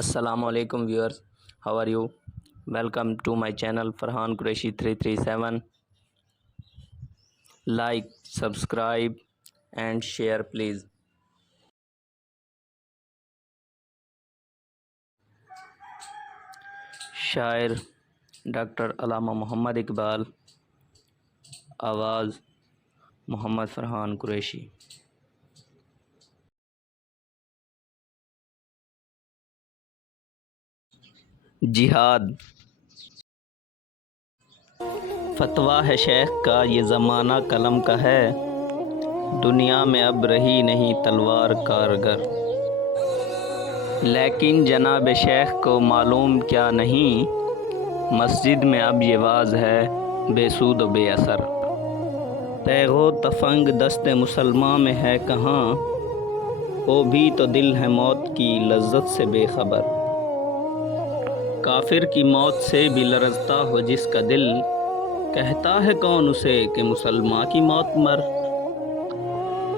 Assalamu alaikum viewers, how are you? Welcome to my channel Farhan Qureshi 337. Like, subscribe and share please. شاعر doctor علامہ محمد اقبال، آواز محمد فرحان قریشی۔ جہاد فتویٰ ہے شیخ کا یہ زمانہ قلم کا ہے، دنیا میں اب رہی نہیں تلوار کارگر، لیکن جناب شیخ کو معلوم کیا نہیں، مسجد میں اب یہ واز ہے بے سود و بے اثر، تیغ و تفنگ دست مسلماں میں ہے کہاں، وہ بھی تو دل ہے موت کی لذت سے بے خبر، کافر کی موت سے بھی لرزتا ہو جس کا دل، کہتا ہے کون اسے کہ مسلماں کی موت مر،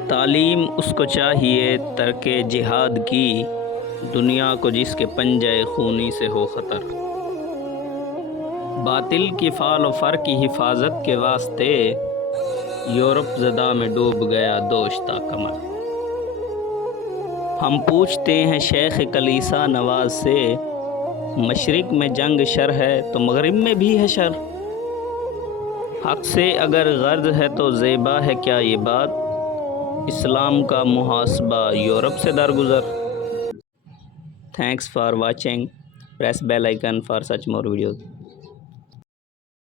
تعلیم اس کو چاہیے ترک جہاد کی، دنیا کو جس کے پنجے خونی سے ہو خطر، باطل کی فعل و فر کی حفاظت کے واسطے، یورپ زدہ میں ڈوب گیا دوشتا کمر، ہم پوچھتے ہیں شیخ کلیسا نواز سے، مشرق میں جنگ شر ہے تو مغرب میں بھی ہے شر، حق سے اگر غرض ہے تو زیبا ہے کیا یہ بات، اسلام کا محاسبہ یورپ سے درگزر۔ Thanks for watching. Press bell icon for such more videos.